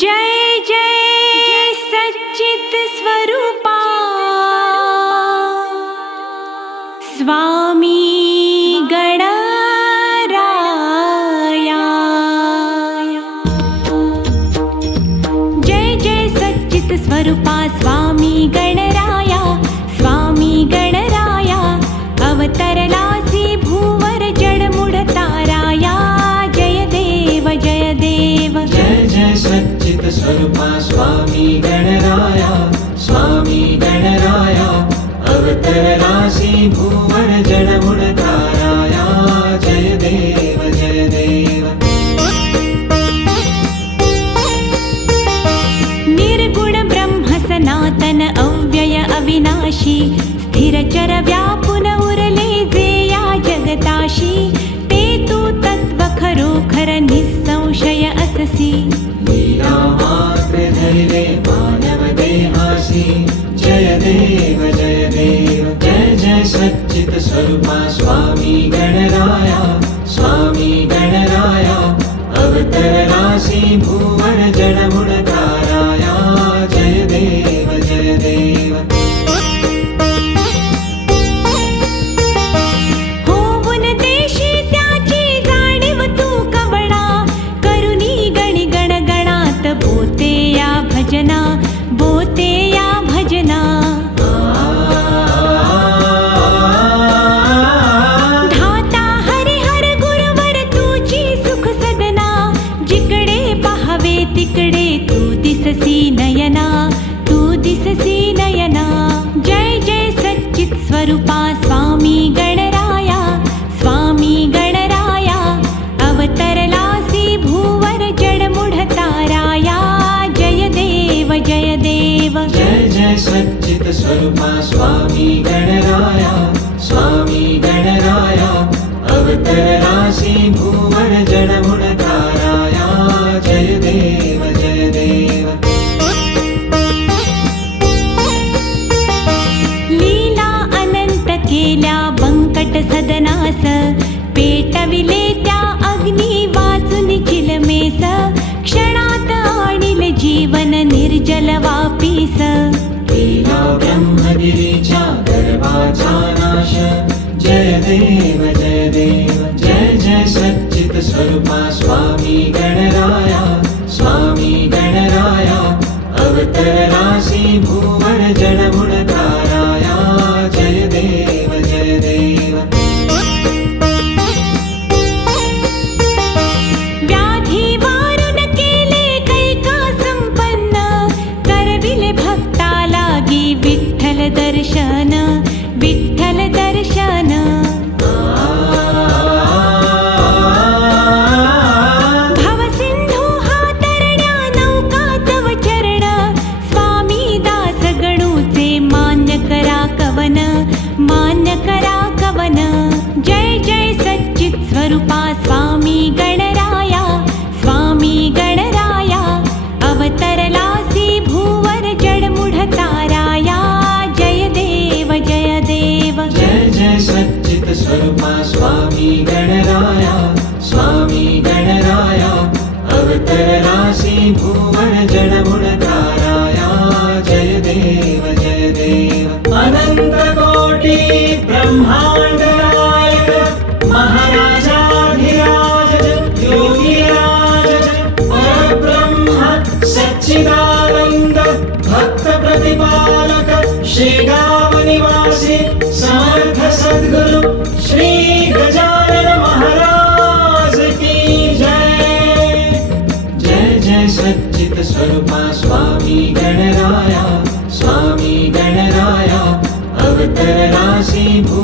जय जय सच्चित स्वरूपा स्वामी गणराया। जय जय सच्चित स्वरूपा स्वामी गणराया, स्वामी गणराया अवतरलासी भूवर जडमुड ताराया। जय देव जय देव। जय जय सच्चित स्वरूपा स्वामी गणराया, स्वामी गणराया अवतरलासी भूवर जडमुड ताराया। जय देव जय देव। निर्गुण ब्रह्म सनातन अव्यय अविनाशी, स्थिरचर व्यापुन उरले जे या जगताशी। ते तू तत्व खरोखर निसंशय अससी। लीला मात्र धरिले मानव देहासी। जय देव जय देव। जय जय सच्चित स्वरूपा स्वामी गणराया, स्वामी गणराया अवतरलासी भूवर जडमुड ताराया। जय देव जय देव। होऊन देशी त्याची जाणीव तू कवळा, करुणी गणी गण गणात बोते या भजना, बोते या भजना। धाता हरिहर गुरुवर तुझी सुख सदना, जिकडे पाहावे तिकडे तू दिससी नयना, तू दिससी नयना। जय जय सच्चित स्वरूपा स्वामी गणराया, स्वामी गणराया अवतरलासी भूवर जडमुड ताराया। जय देव जय देव। जय जय सच्चित स्वरूपा स्वामी गणराया, स्वामी गणराया अवतरलासी भूवर जडमुड ताराया। जय देव जय देव। लीला अनंत केल्या बंकट सदनास, पेटविले त्या अग्नी वाचून चिलमेस। क्षणात आणिल जीवन निर्जल वापीस। केला ब्रह्मगिरीच्या गर्भाचा नाश। जय देव जय देव। जय जय सच्चित स्वरूपा स्वामी गणराया, स्वामी गणराया अवतरलासी भूवर जडमुड ताराया। जय देव जय देव। व्याधी वारून केले कैका संपन्न, करविले भक्ता लागी विठ्ठल दर्शन, विठ्ठल दर्शन। भवसिंधू हा तरण्या नौका तव चरण, स्वामी दास गणूचे मान्य करा कवन, मान्य करा कवन। जय जय सच्चित स्वरूपा स्वामी गणराया, स्वामी गणराया अवतरलासी भूवर जडमुड ताराया। जय देव जय देव। जय जय सच्चित स्वरूपा स्वामी गणराया, स्वामी गणराया अवतरलासी भूवर जडमुड ताराया। जय देव जय देव। अनंत कोटि ब्रह्मांड नायक महाराजाधिराज योगीराज परब्रह्म सच्चिदानंद भक्त प्रतिपालक श्रीगाव निवासी समर्थ सद्गुरु श्री गजानन महाराज की जय। जय जय सच्चित स्वरूपा स्वामी गणराया, स्वामी गणराया अवतरलासी भू